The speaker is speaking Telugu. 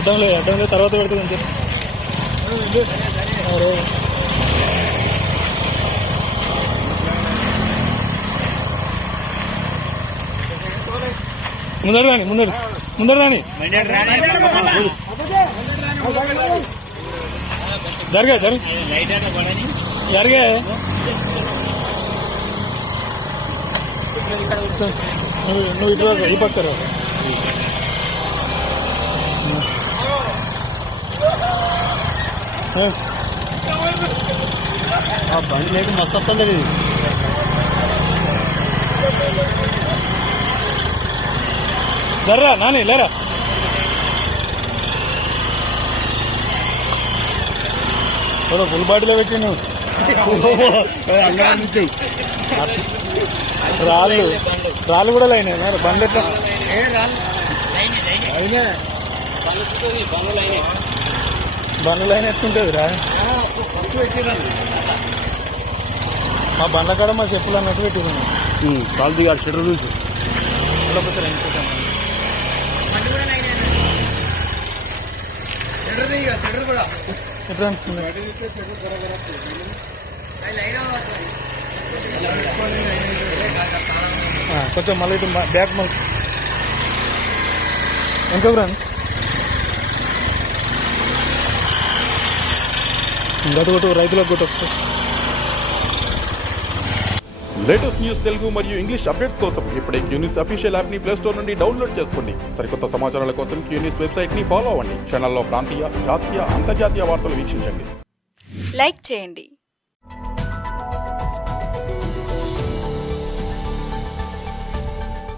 అడ్డంలో తర్వాత పెడుతుంది అని చెప్పి ముందర రాని జరిగే నువ్వు ఇటు ఈ పక్క బండి లేక మస్తు వస్తుంది జర్రా నాని లేరా ఫుల్ బాటిలో పెట్టి నువ్వు రాళ్ళు కూడా లైన్ బండ్లు ఎట్లా బండ్లు లైన్ ఎత్తుంటుంది రా మా బండ్ల కాడ మా చెప్పులు అన్నట్టు పెట్టుకున్నాను సాల్తీ గారు షెటర్ చూసి కొంచెం మళ్ళీ ఇటు బ్యాక్ మళ్ళీ ఇంకా బ్రాండ్ గటు రైతులకు కొట్టు వస్తుంది. లేటెస్ట్ న్యూస్ తెలుగు మరియు ఇంగ్లీష్ అప్డేట్స్ కోసం ఇప్పుడే క్యూన్యూస్ అఫీషియల్ యాప్ ని ప్లే స్టోర్ నుండి డౌన్లోడ్ చేసుకోండి. సరికొత్త సమాచారాల కోసం క్యూన్యూస్ వెబ్సైట్ ని ఫాలో అవ్వండి. ఛానల్లో ప్రాంతీయ, జాతీయ, అంతర్జాతీయ వార్తలు వీక్షించండి. లైక్ చేయండి.